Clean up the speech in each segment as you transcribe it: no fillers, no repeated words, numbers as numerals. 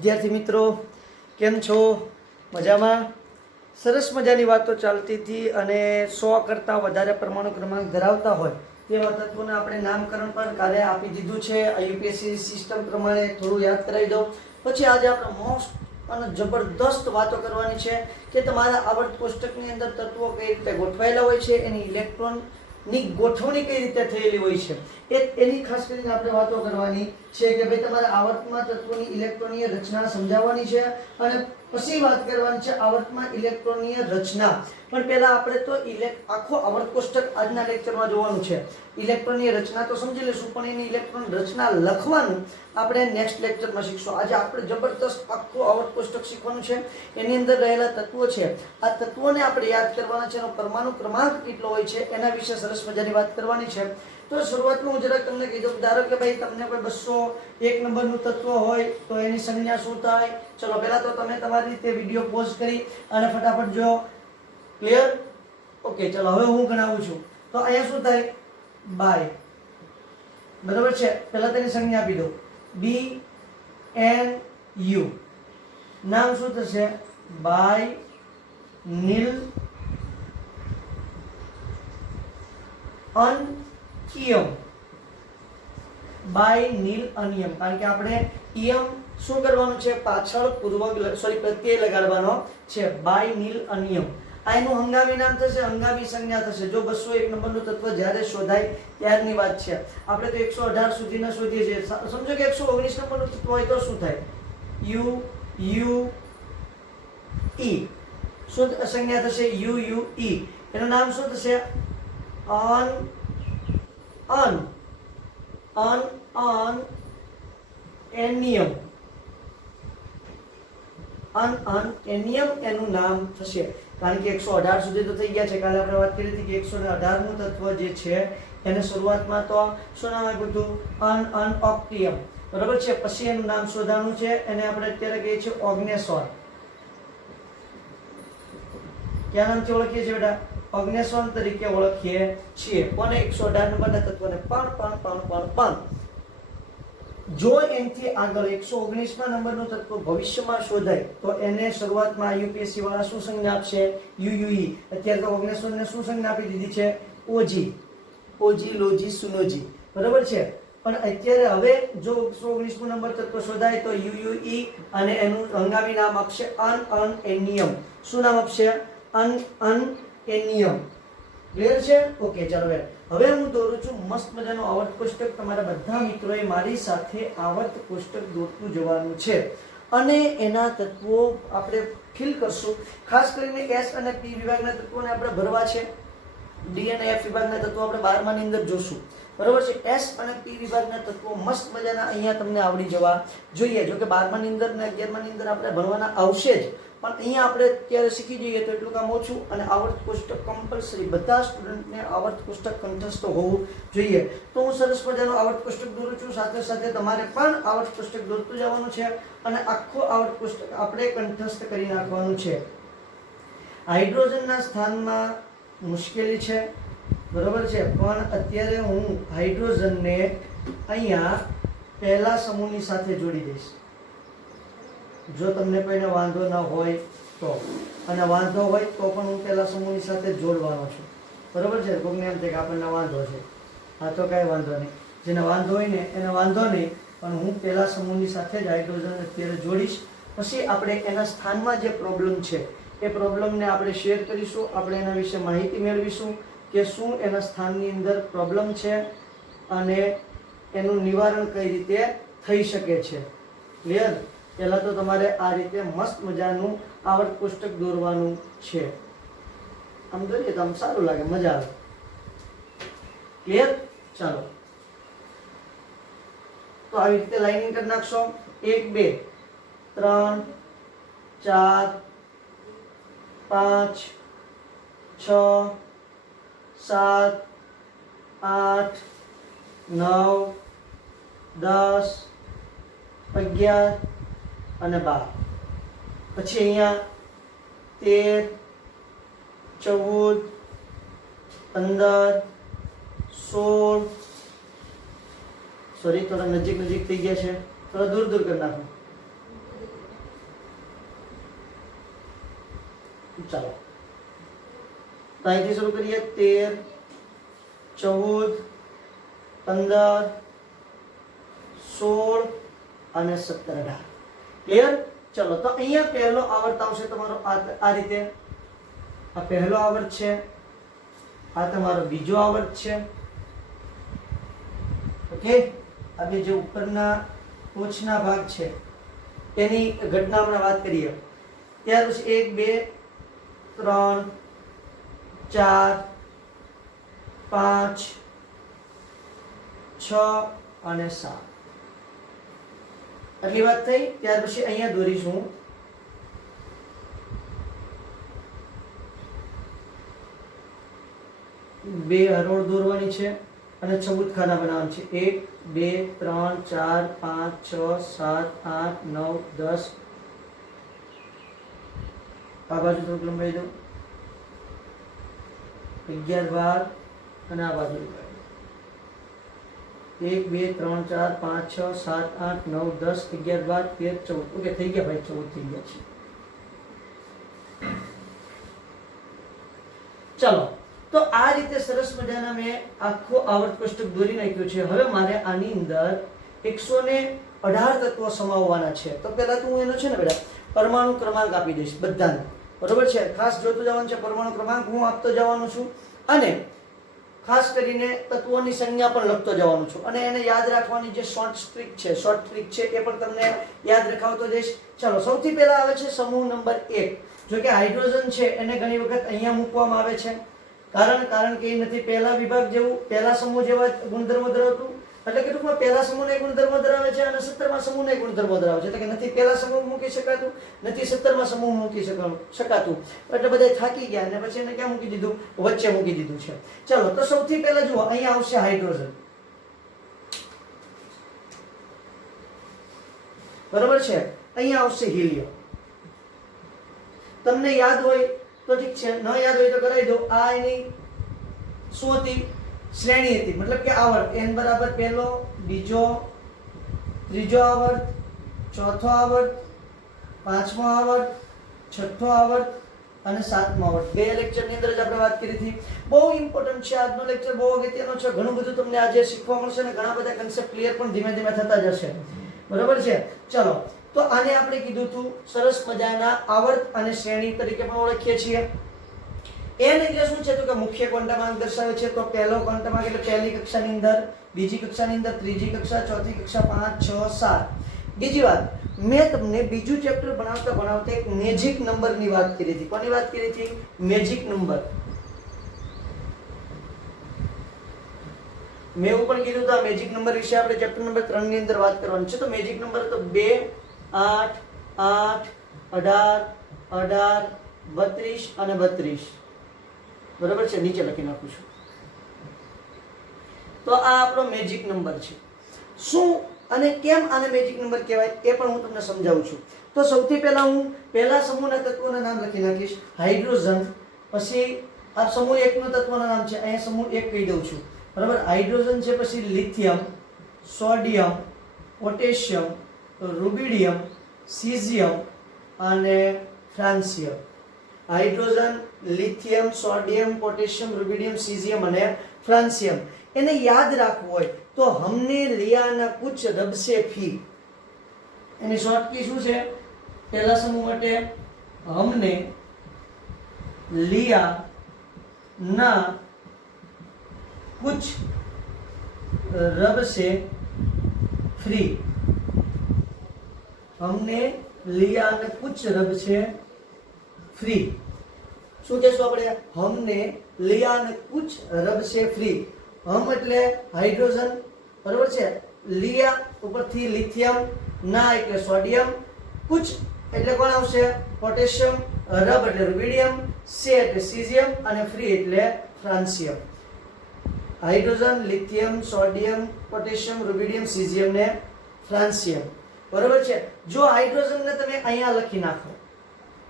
વિદ્યાર્થી મિત્રો કેમ છો? મજામાં? સરસ મજાની વાતો ચાલતી હતી અને 100 કરતાં વધારે પરમાણુ ક્રમાંક ધરાવતા હોય તેવા તત્વોને આપણે નામકરણ પણ કાલે આપી દીધું છે. યુપીએસસી સિસ્ટમ પ્રમાણે થોડું યાદ કરાવી દઉં. પછી આજે આપણે મોસ્ટ અને જબરદસ્ત વાતો કરવાની છે કે તમારા આવર્ત કોષ્ટકની અંદર તત્વો કઈ રીતે ગોઠવાયેલા હોય છે, એની ઇલેક્ટ્રોનની ગોઠવણી કઈ રીતે થયેલી હોય છે, એની ખાસ કરીને આપણે વાતો કરવાની છે કે ભાઈ તમારા આવર્તમાં તત્વોની ઇલેક્ટ્રોનીય રચના સમજાવવાની છે અને પછી વાત કરવાની છે આવર્તમાં ઇલેક્ટ્રોનીય રચના. પણ પહેલા આપણે તો આખો આવર્ત કોષ્ટક આજના લેક્ચરમાં જોવાનું છે. ઇલેક્ટ્રોનીય રચના તો સમજી લઈશું, પણ એની ઇલેક્ટ્રોન રચના લખવાનું આપણે નેક્સ્ટ લેક્ચરમાં શીખશું. આજે આપણે જબરદસ્ત આખું આવર્ત કોષ્ટક શીખવાનું છે. એની અંદર રહેલા તત્વો છે, આ તત્વોને આપણે યાદ કરવાના છે. એનો પરમાણુ ક્રમાંક કેટલો હોય છે એના વિશે સરસ મજાની વાત કરવાની છે. તો શરૂઆતમાં હું જરાક તમને કહી દઉં. ધારો કે ભાઈ તમને કોઈ 201 નંબરનું તત્વ હોય તો એની સંજ્ઞા શું થાય? ચલો પહેલા તો તમે તમારી રીતે વિડીયો પોઝ કરી અને ફટાફટ જો. ક્લિયર? ઓકે, ચલો હવે હું ગણાવું છું. તો અહીંયા શું થાય? બાય. બરાબર છે? પહેલા તેની સંજ્ઞા આપી દો. BNU. નામ શું થશે? બાય નીલ અનયમ. બાય નીલ અનિયમ. કારણ કે આપણે યમ શું કરવાનું છે? પાછળ પ્રત્યય લગાડવાનો છે. બાય નીલ અનિયમ. આ એનું હંગામી નામ થશે, હંગામી સંજ્ઞા થશે. જો 201 નંબરનું તત્વ જ્યારે શોધાય ત્યારની વાત છે. આપણે તો 118 સુધીના શોધીએ છીએ. સમજો કે 119 નંબરનું તત્વ હોય તો શું થાય? U E. શું સંજ્ઞા થશે? U E. એનું નામ શું થશે? એનિયમ. એનિયમ એનું નામ થશે. કારણ કે 118 સુધી તો થઈ ગયા છે. કાલે આપણે વાત કરી હતી કે 118 નું તત્વ જે છે એને શરૂઆતમાં તો શું નામ આપ્યું હતું? ઓક્ટિયમ. બરાબર છે? પછી એનું નામ શોધાનું છે, એને આપણે અત્યારે કહીએ છીએ ઓગ્નેસોન. ક્યાં નામથી ઓળખીએ છીએ બેટા? ઓગ્નેસોન તરીકે ઓળખીએ છીએ. કોને? 118 નંબરના તત્વને. પણ જો એનથી આગળ 119માં નંબરનું તત્વ ભવિષ્યમાં શોધાય તો એને શરૂઆતમાં યુપીએસસી વાળા શું સંજ્ઞા આપશે? યુયુઈ. અત્યારે તો ઓગ્નેસોનને શું સંજ્ઞા આપી દીધી છે? ઓજી. લોજી, સુનોજી. બરાબર છે? પણ અત્યારે હવે જો 119મો નંબર તત્વ શોધાય તો યુયુઈ અને એનું હંગામી નામ આપશે એનિયમ. શું નામ આપશે? એનિયમ. ક્લિયર છે? ઓકે, ચાલો હવે હું દોરું છું મસ્ત મજાનું આવર્ત કોષ્ટક. તમારા બધા મિત્રોએ મારી સાથે આવર્ત કોષ્ટક દોરતું જવાનું છે અને એના તત્વો આપણે ફિલ કરશું. ખાસ કરીને એસ અને પી વિભાગના તત્વોને આપણે ભરવા છે. ડી અને એફ વિભાગના તત્વો આપણે 12માની અંદર જોશું. બરોબર છે? એસ અને પી વિભાગના તત્વો મસ્ત મજાના અહીંયા તમને આવડી જવા જોઈએ. જો કે 12માની અંદર ને 11માની અંદર આપણે ભણવાના આવશે જ, પણ અહીંયા આપણે અત્યારે શીખી જઈએ તો એટલું કામ ઓછું. અને આવર્ત કોષ્ટક કમ્પલસરી બધા સ્ટુડન્ટને આવર્ત કોષ્ટક કંઠસ્થ હોવું જોઈએ. તો હું સરસ મજાનું આવર્ત કોષ્ટક દોરું છું. સાથે સાથે તમારે પણ આવર્ત કોષ્ટક દોરતું જવાનું છે અને આખો આવર્ત કોષ્ટક આપણે કંઠસ્થ કરી નાખવાનું છે. હાઇડ્રોજનના સ્થાનમાં મુશ્કેલી છે, બરોબર છે? પણ અત્યારે હું હાઇડ્રોજનને અહીંયા પહેલા સમૂહની સાથે જોડી દઈશ. જો તમને કોઈને વાંધો ન હોય તો, અને વાંધો હોય તો પણ હું પહેલા સમૂહની સાથે જોડવાનો છું. બરોબર છે? કોઈને એમ થાય કે આપણને વાંધો છે, હા તો કાંઈ વાંધો નહીં. જેને વાંધો હોય ને એને વાંધો નહીં, પણ હું પહેલા સમૂહની સાથે જ હાઇડ્રોજન અત્યારે જોડીશ. પછી આપણે એના સ્થાનમાં જે પ્રોબ્લેમ છે એ પ્રોબ્લેમને આપણે શેર કરીશું. આપણે એના વિશે માહિતી મેળવીશું કે શું એના સ્થાનની અંદર પ્રોબ્લેમ છે અને એનું નિવારણ કઈ રીતે થઈ શકે છે. ક્લિયર? પહેલાં તો તમારે આ રીતે મસ્ત મજાનું આવર્ત કોષ્ટક દોરવાનું છે. આમ દોરીએ તો આમ સારું લાગે, મજા આવે. ક્લિયર? ચાલો, તો આવી રીતે લાઇનિંગ કરી નાખશો. 1 2 3 4 5 6 7 8 9 10 11 અને 12. પછી અહીંયા 13 14 15 16 સોરી થોડા નજીક થઈ ગયા છે, થોડા દૂર કરી નાખો. ચાલો તો અહીંથી શરૂ કરીએ 13 14 15 16 અને 17 18 ક્લિયર। ચલો તો અહીંયા પહેલો આવર્ત આવશે તમારો આ રીતે, આ પહેલો આવર્ત છે, આ તમારો બીજો આવર્ત છે, ઓકે। હવે જે ઉપરના ટોચના ભાગ છે તેની ઘટના આપણે વાત કરીએ ત્યાર પછી 1 2 3 4 5 6 અને 7 આટલી વાત થઈ। ત્યાર પછી અહીંયા દોરીશું 2 હરોળ દોરવાની છે અને ચબૂતખાના બનાવવાનું છે। 1 2 3 4 5 6 7 8 9 10 આ બાજુ થોડુંક લંબાઈ દો 11 12 અને આ બાજુ 1 2 3 4 5 6 7 8 9 10 11 12 13 14 ઓકે થઈ ગયા ભાઈ, 14 થઈ ગયા છે। ચલો તો આ રીતે સરસ મજાના મેં આખો આવર્ત કોષ્ટક દોરી નાખ્યું છે। હવે મારે આની અંદર 118 તત્વો સમાવવાના છે। તો પહેલા તો હું એનો છે ને બેટા પરમાણુ ક્રમાંક આપી દઈશ બધાને, બરોબર છે। ખાસ જોતું જવાનું છે, પરમાણુ ક્રમાંક હું આપતો જવાનો છું અને ખાસ કરીને તત્વોની સંજ્ઞા પણ લખતો જવાનો છું અને એને યાદ રાખવાની જે શોર્ટ ટ્રીક છે એ પણ તમને યાદ રખાવતો જઈશ। ચાલો સૌથી પહેલા આવે છે સમૂહ નંબર 1। જો કે હાઇડ્રોજન છે એને ઘણી વખત અહીંયા મૂકવામાં આવે છે, કારણ કે એ નથી પહેલા વિભાગ જેવું, પહેલા સમૂહ જેવા ગુણધર્મો ધરાવતું, એટલે કે ટૂંકમાં પહેલા સમૂહને ગુણધર્મો ધરાવે છે અને 17મા સમૂહને ગુણધર્મો ધરાવે છે, એટલે કે નથી પહેલા સમૂહ મૂકી શકાતું, નથી 17મા સમૂહ મૂકી શકાતું, એટલે બધા થાકી ગયા અને પછી એને ક્યાં મૂકી દીધું, વચ્ચે મૂકી દીધું છે। ચલો તો સૌથી પહેલા જુઓ અહીંયા આવશે હાઇડ્રોજન, બરોબર છે। અહીંયા આવશે હિલિયમ, તમને યાદ હોય તો ઠીક છે, ન યાદ હોય તો કરાવી દો। આ એની શું હતી, શ્રેણી હતી, મતલબ કે આવર્ત n બરાબર પહેલો, બીજો, ત્રીજો આવર્ત, ચોથો આવર્ત, પાંચમો આવર્ત, છઠ્ઠો આવર્ત અને સાતમો આવર્ત। બે લેક્ચરની અંદર જ આપણે વાત કરી હતી। બહુ ઇમ્પોર્ટન્ટ છે આજનો લેક્ચર, બહુ અગત્યનો છે, ઘણું બધું તમને આજે શીખવા મળશે અને ઘણા બધા કન્સેપ્ટ ક્લિયર પણ ધીમે ધીમે થતા જશે, બરોબર છે। ચલો તો આને આપણે કીધું હતું સરસ મજાના આવર્ત અને શ્રેણી તરીકે પણ ઓળખીએ છીએ। n એટલે શું છે તો કે મુખ્ય ક્વોન્ટમાંક દર્શાવે છે। તો પહેલો ક્વોન્ટમાંક એટલે પહેલી કક્ષાની અંદર, બીજી કક્ષાની અંદર, ત્રીજી કક્ષા, ચોથી કક્ષા, 5 6 7। બીજી વાત, મેં તમને બીજું ચેપ્ટર ભણાવતા એક મેજિક નંબરની વાત કરી હતી। કોની વાત કરી હતી? Magic number. મેં એવું પણ કીધું હતું આ મેજિક નંબર વિશે આપણે ચેપ્ટર નંબર 3 ની અંદર વાત કરવાની છે। તો મેજિક નંબર તો 2 8 8 18 18 32 અને 32, બરાબર છે। નીચે લખી નાખું છું। તો આ આપણો મેજિક નંબર છે। શું અને કેમ આને મેજિક નંબર કહેવાય એ પણ હું તમને સમજાવું છું। તો સૌથી પહેલા હું પહેલા સમૂહના તત્વોના નામ લખી નાખીશ, હાઇડ્રોજન। પછી આ સમૂહ 1 નું તત્વના નામ છે, અહીંયા સમૂહ 1 કહી દઉં છું, બરાબર। હાઇડ્રોજન છે, પછી lithium, sodium, potassium, rubidium, caesium અને francium. Hydrogen, lithium, sodium, potassium, rubidium, caesium અને फ्रांसियम। એને યાદ રાખવું હોય તો हमने लिया ना कुछ रब से फी, એની શોર્ટ કી શું છે? પહેલા સમૂહ માટે हमने लिया ना कुछ रब से फ्री, हमने लिया ना कुछ रब से फ्री। શું કહેશું આપણે? हमने लिया ना कुछ रब से फ्री। हम એટલે હાઇડ્રોજન, બરોબર છે, लिया ઉપરથી લિથિયમ, ના એટલે સોડિયમ, कुछ એટલે કોણ આવશે? પોટેશિયમ, રબ એટલે રૂબિડિયમ, સે એટલે સીઝિયમ અને ફ્રી એટલે francium. Hydrogen, lithium, sodium, potassium, rubidium, caesium ને ફ્રાન્સિયમ, બરોબર છે। જો હાઇડ્રોજન ને તમે અહીંયા લખી નાખો,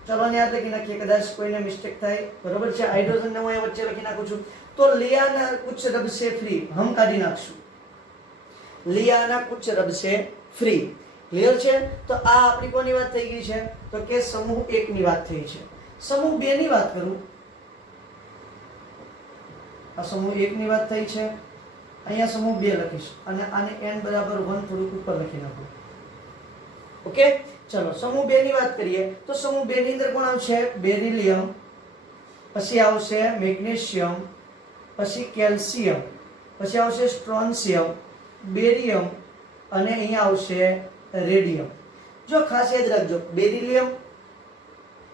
ચલો યાદ લખી નાખીએ, કદાચ કોઈને મિસ્ટેક થાય, બરોબર છે। હાઇડ્રોજન ને હું અહીંયા વચ્ચે લખી નાખું છું, તો लिया ना कुछ रब से फ्री हम કાઢી નાખશું, लिया ना कुछ रब से फ्री। ક્લિયર છે? તો આ આપણી કોની વાત થઈ ગઈ છે? તો કે સમૂહ 1 ની વાત થઈ છે। સમૂહ 2 ની વાત કરું, આ સમૂહ 1 ની વાત થઈ છે, અહીંયા સમૂહ 2 લખીશ અને આને n બરાબર 1 થોડુંક ઉપર લખી નાખું. ઓકે, ચલો સમૂહ 2 ની વાત કરીએ તો સમૂહ 2 ની અંદર કોણ આવશે? બેરિલિયમ, પછી આવશે મેગ્નેશિયમ, પછી કેલ્શિયમ, પછી આવશે સ્ટ્રોન્શિયમ, બેરિયમ અને અહીંયા આવશે રેડિયમ. જો ખાસ યાદ રાખજો, બેરિલિયમ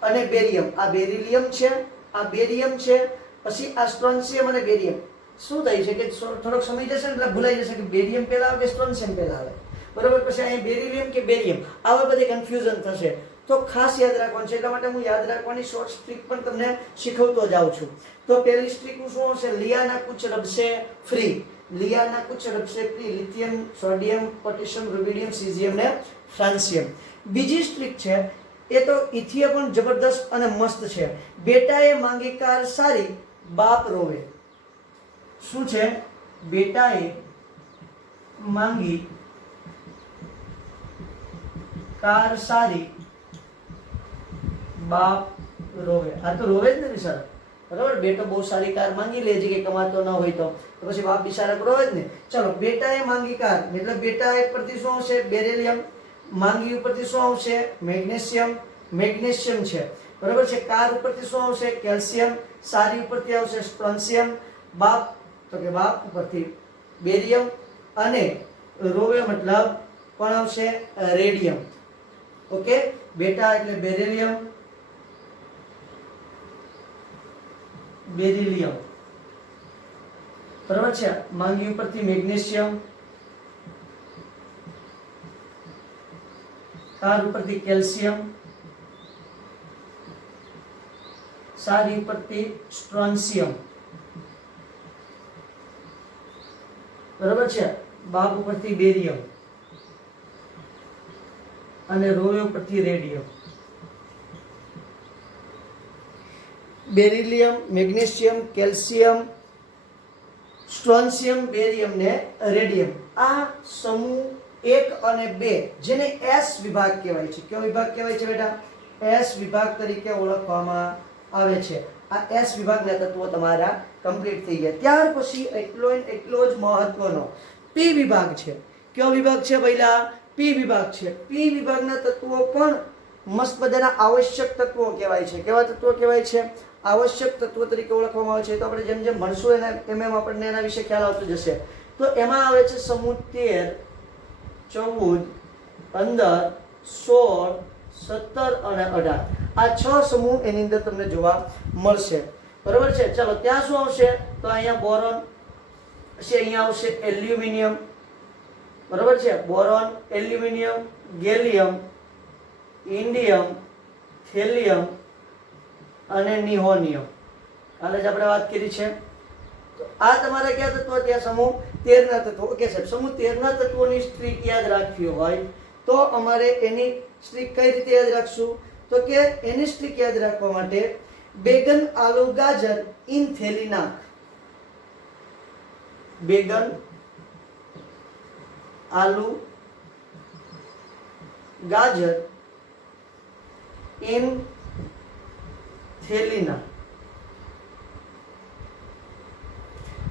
અને બેરિયમ, આ બેરિલિયમ છે, આ બેરિયમ છે, પછી આ સ્ટ્રોન્શિયમ અને બેરિયમ. શું થાય છે કે થોડોક સમય જશે ને એટલે ભૂલાઈ જશે કે બેરિયમ પહેલા આવે કે સ્ટ્રોન્શિયમ પહેલા આવે, બરોબર. પછી અહીં બેરિલિયમ કે બેરિયમ, આવા બધી કન્ફ્યુઝન થશે. તો ખાસ યાદ રાખવાનું છે, એટલા માટે હું યાદ રાખવાની શોર્ટ સ્ટ્રીક પણ તમને શીખવતો જાઉં છું. તો પહેલી સ્ટ્રીક શું હશે? લિયાના કુછ રબ સે ફ્રી, લિયાના કુછ રબ સે free, lithium, sodium, potassium, rubidium, caesium ને ફ્રાન્સિયમ. બીજી સ્ટ્રીક છે એ તો ઇથિયા પણ જબરદસ્ત અને મસ્ત છે. બેટાએ માંગી કાર સારી, બાપ રોવે. શું છે? બેટાએ માંગી કાર સારી, બાપ રોવે. આ તો રોવે જ ને સર, બરાબર. બેટો બહુ સારી કાર માંગી લે છે કે કમાતો ન હોય તો પછી બાપ બિચારા રોવે જ ને. ચલો, બેટાએ માંગી કાર એટલે બેટા પરથી શું આવશે? બેરિલિયમ. માંગી ઉપરથી શું આવશે? મેગ્નેશિયમ, મેગ્નેશિયમ છે, બરાબર છે. કાર ઉપરથી શું આવશે? કેલ્શિયમ. સારી ઉપરથી આવશે સ્ટ્રોન્શિયમ. બાપ તો કે બાપ ઉપરથી બેરિયમ અને રોવે મતલબ કોણ આવશે? રેડિયમ. ઓકે, બેટા એટલે બેરિલિયમ, બેરિલિયમ, બરાબર છે. માંગી ઉપરથી મેગ્નેશિયમ, કાર ઉપરથી કેલ્શિયમ, સારી ઉપરથી સ્ટ્રોન્શિયમ, બરાબર છે. બાપ ઉપરથી બેરિયમ અને રોવે ઉપરથી radium. Beryllium, magnesium, calcium, strontium, barium ને રેડિયમ. આ સમૂહ 1 અને 2 જેને એસ વિભાગ કહેવાય છે. કયો વિભાગ કહેવાય છે બેટા? એસ વિભાગ તરીકે ઓળખવામાં આવે છે. આ એસ વિભાગના તત્વો તમારા કમ્પ્લીટ થઈ ગયા. ત્યાર પછી એટલો જ મહત્વનો પી વિભાગ છે. કયો વિભાગ છે પહેલા? પી વિભાગ છે. પી વિભાગના તત્વો પણ મસ્ત બધાના આવશ્યક તત્વો કહેવાય છે. કેવા તત્વો કહેવાય છે? આવશ્યક તત્વો તરીકે ઓળખવામાં આવે છે. તો આપણે જેમ જેમ ભણશું એમ એમ આપણને એના વિશે ખ્યાલ આવતો જશે. તો એમાં આવે છે સમૂહ 13, 14, 15, 16, 17 અને 18. આ 6 સમૂહ એની અંદર તમને જોવા મળશે, બરોબર છે. ચલો, ત્યાં શું આવશે? તો અહીંયા બોરોન છે, અહીંયા આવશે એલ્યુમિનિયમ, બરોબર છે. Boron, aluminium, gallium, indium, thallium અને નિહોનિયમ. કાલે જ આપણે વાત કરી છે. તો આ તમારા કયા તત્વો? ત્યાં સમૂહ 13 ના તત્વો. ઓકે સાહેબ, સમૂહ 13 ના તત્વોની સ્ટ્રીક યાદ રાખવી હોય તો અમારે એની સ્ટ્રીક કઈ રીતે યાદ રાખશું? તો કે એની સ્ટ્રીક યાદ રાખવા માટે બેગન, આલુ, ગાજર ઇન થેલી નાખ. બેગન, આલુ, ગાજર ઇન થેલી નાખ,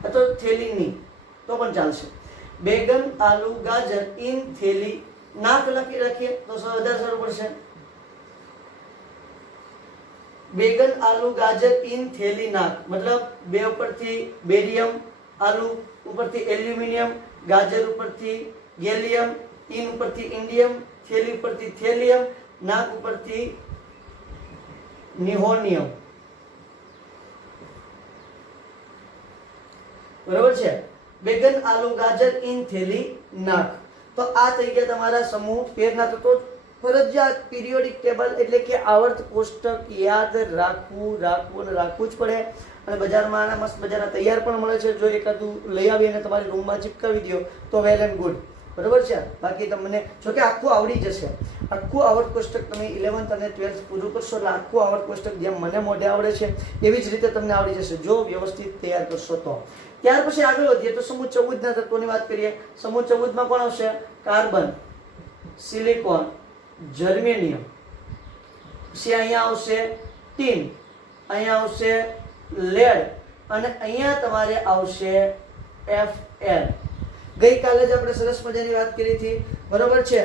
અથવા થેલીની તો પણ ચાલશે. બેગન, આલુ, ગાજર ઇન થેલી નાખ લખી રાખીએ તો વધારે સારું પડશે. બેગન, આલુ, ગાજર ઇન થેલી નાખ મતલબ બે ઉપરથી બેરિયમ, આલુ ઉપરથી એલ્યુમિનિયમ, ગાજર ઉપરથી ગેલિયમ, ઇન ઉપરથી ઇન્ડિયમ, થેલી ઉપરથી થેલિયમ, નાક ઉપરથી નિહોનિયમ. બરોબર છે. બેગન, આલુ, ગાજર ઇન થેલી નાક. તો આ થઈ ગયા તમારા સમૂહ 13 ના તત્વો. ફરજિયાત પીરિયોડિક ટેબલ એટલે કે આવર્ત કોષ્ટક યાદ રાખવું જ પડે. અને બજારમાં આના મસ્ત મજાના તૈયાર પણ મળે છે. જો એકાદું લઈ આવી અને તમારી રૂમમાં ચિપકાવી દો તો વેલ એન્ડ ગુડ, બરોબર છે. બાકી તમને જો કે આખું આવડી જશે. આખું આવર્ત કોષ્ટક તમે 11th અને 12th પૂરું કરશો એટલે આખું આવર્ત કોષ્ટક જેમ મને મોઢે આવડે છે એવી જ રીતે તમને આવડી જશે જો વ્યવસ્થિત તૈયાર કરશો તો. ત્યાર પછી આગળ વધીએ તો સમૂહ 14 ના તત્વોની વાત કરીએ. સમૂહ 14 માં કોણ આવશે? Carbon, silicon, germanium. પછી અહીંયા આવશે ટીન, અહીંયા આવશે લેડ અને અહીંયા તમારે આવશે Fl. ગઈકાલે જ આપણે સરસ મજાની વાત કરી હતી, બરોબર છે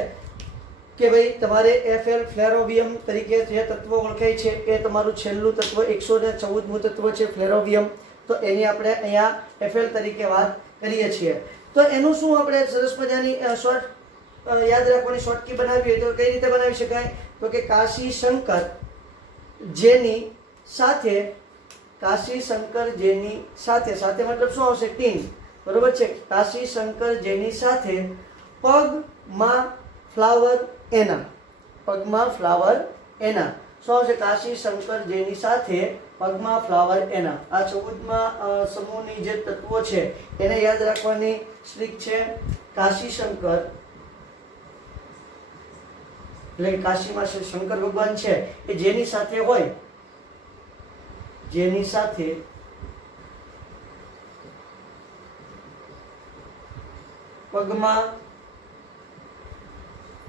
કે ભાઈ તમારે Fl ફ્લેરોવિયમ તરીકે જે તત્વ ઓળખાય છે એ તમારું છેલ્લું તત્વ 114મું તત્વ છે ફ્લેરોવિયમ. તો એની આપણે અહીંયા Fl તરીકે વાત કરીએ છીએ. તો એનું શું આપણે સરસ મજાની શોર્ટ યાદ રાખવાની શોર્ટ કી બનાવી હોય તો કઈ રીતે બનાવી શકાય? તો કે કાશી શંકર જેની સાથે, કાશી શંકર જેની સાથે, સાથે મતલબ શું આવશે? ટીન, બરોબર છે. કાશી શંકર જેની સાથે પગમાં ફ્લાવર એના, પગમાં ફ્લાવર એના શું આવશે? કાશી શંકર જેની સાથે પગમાં ફ્લાવર એના. આ 14મા સમૂહની જે તત્વો છે એને યાદ રાખવાની ટ્રીક છે. કાશી શંકર એટલે કાશીમાં શંકર ભગવાન છે એ જેની સાથે હોય, જેની સાથે પગમાં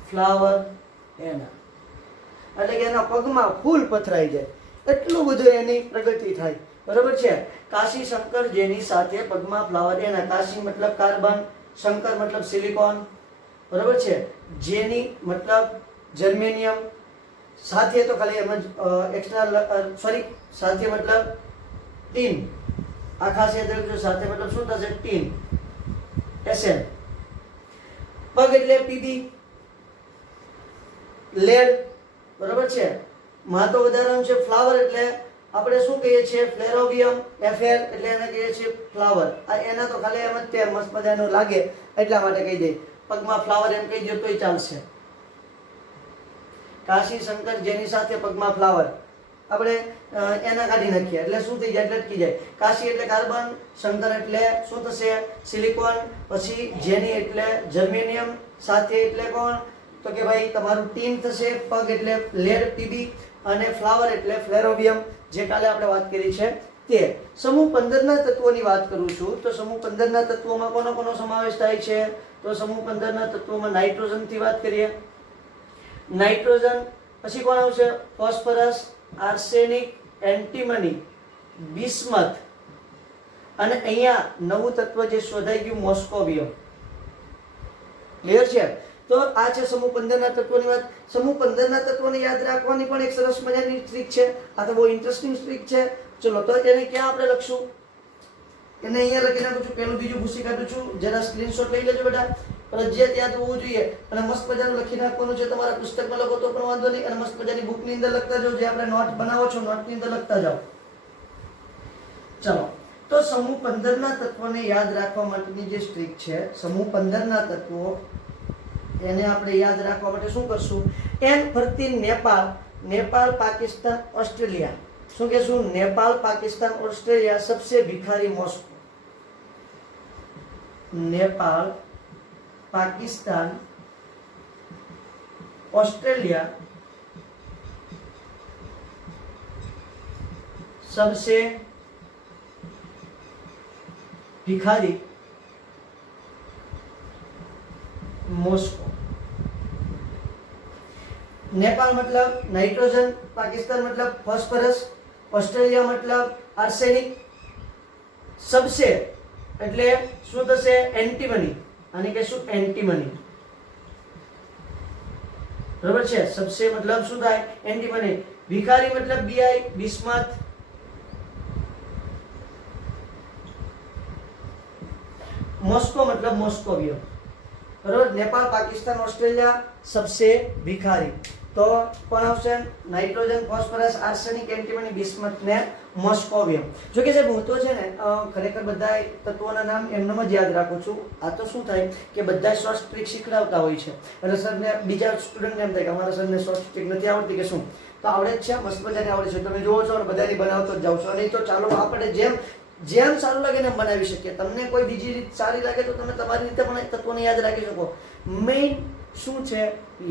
ફ્લાવર એના, એટલે કે એના પગમાં ફૂલ પથરાઈ જાય, એટલું બધું એની પ્રગતિ થાય, બરોબર છે. કાશી શંકર જેની સાથે પગમાં ફ્લાવર એના. કાશી મતલબ કાર્બન, શંકર મતલબ સિલિકોન, બરોબર છે. જેની મતલબ જર્મેનિયમ, સાથે તો ખાલી એમ જ એક્સ્ટ્રા સોરી, સાથે મતલબ ટીન, આ ખાસ યાદ રાખજો. સાથે મતલબ શું થશે? Tin, Sn. પગ એટલે Pb, લેડ, બરોબર છે. મહત્વ વધારવાનું છે. ફ્લાવર એટલે આપણે શું કહીએ છીએ? ફ્લેરોવિયમ. Fl એટલે એને કહીએ છીએ ફ્લાવર. આ એના તો ખાલી એમ જ તે મસ્ત મજાનું લાગે એટલા માટે કહી દે. પગમાં ફ્લાવર એમ કહી દો તોય ચાલશે. કાશી શંકર જેની સાથે પગમાં ફ્લાવર, આપણે એના કાઢી નાખીએ એટલે શું થઈ જાય? લટકી જાય. કાશી એટલે કાર્બન, શંકર એટલે શું થશે? સિલિકોન, પછી જેની એટલે જર્મેનિયમ, સાથે એટલે કોણ? તો કે ભાઈ તમારું ટીન થશે. પગ એટલે લેડ Pb અને ફ્લાવર એટલે ફ્લેરોવિયમ, જે કાલે આપણે વાત કરી છે તે. સમૂહ 15ના તત્વોની વાત કરું છું તો સમૂહ 15ના તત્વોમાં કોનો કોનો સમાવેશ થાય છે? તો સમૂહ 15ના તત્વોમાં નાઇટ્રોજન થી વાત કરીએ. નાઇટ્રોજન, પછી કોણ આવશે? ફોસ્ફરસ, આર્સેનિક, એન્ટીમની, બિસ્મથ અને અહીંયા નવું તત્વ જે શોધાઈ ગયું મોસ્કોવિયમ. ક્લિયર છે? તો આ છે સમૂહ 15ના તત્વોની વાત. સમૂહ 15ના તત્વોને યાદ રાખવાની પણ એક સરસ મજાની ટ્રીક છે. આ તો બહુ ઇન્ટરેસ્ટિંગ ટ્રીક છે. ચલો તો એને ક્યાં આપણે લખશું? એને અહીંયા લખી નાખું છું. પહેલું બીજું ભૂસી કાઢું છું. જરા સ્ક્રીનશોટ લઈ લેજો બેટા. ફરજિયાત યાદ હોવું જોઈએ અને મસ્ત મજાનું લખી નાખવાનું છે. તમારા પુસ્તકમાં લખો તો પણ વાંધો નહીં અને મસ્ત મજાની બુકની અંદર લખતા જાઓ. જે આપણે નોટ બનાવો છો નોટની અંદર લખતા જાઓ. ચલો તો સમૂહ 15ના તત્વોને યાદ રાખવા માટેની જે ટ્રીક છે, સમૂહ 15ના તત્વો એને આપણે યાદ રાખવા માટે શું કરશું? એન ફરતી નેપાળ, નેપાળ, પાકિસ્તાન, ઓસ્ટ્રેલિયા. શું કહેશું? નેપાળ, પાકિસ્તાન, ઓસ્ટ્રેલિયા. સબસે ભિખારી મોસ્કો. નેપાળ, पाकिस्तान, ऑस्ट्रेलिया सबसे भिखारी मॉस्को. नेपाल मतलब नाइट्रोजन, पाकिस्तान मतलब फॉस्फरस, ऑस्ट्रेलिया मतलब आर्सेनिक, सबसे એટલે શું થશે? એન્ટીમની. આને કહેશું એન્ટીમની, બરાબર છે. સબસે મતલબ શું થાય? એન્ટીમની. ભિખારી મતલબ બીઆઈ, બિસ્મથ. મોસ્કો મતલબ મોસ્કોવિયમ, બરાબર. नेपाल, पाकिस्तान, ऑस्ट्रेलिया सबसे भिखारी. तो કોણ આવશે? Nitrogen, phosphorus, arsenic, antimony, bismuth ને મોસ્કોવિયમ. જો કે સાહેબ હું તો છે ને ખરેખર બધા તત્વોના નામ એમનેમ જ યાદ રાખું છું. આ તો શું થાય કે બધા શોર્ટ ટ્રીક શીખડાવતા હોય છે એટલે સરને બીજા સ્ટુડન્ટને એમ થાય કે અમારા સરને શોર્ટ ટ્રીક નથી આવડતી કે શું. તો આવડે જ છે, મસ્ત મજાની આવડે છે. તમે જુઓ છો અને બધાની બનાવતો જ જાઓ છો. નહીં તો ચાલો આપણે જેમ સારું લાગે ને બનાવી શકીએ. તમને કોઈ બીજી રીત સારી લાગે તો તમે તમારી રીતે પણ તત્વોને યાદ રાખી શકો. મેઇન શું છે?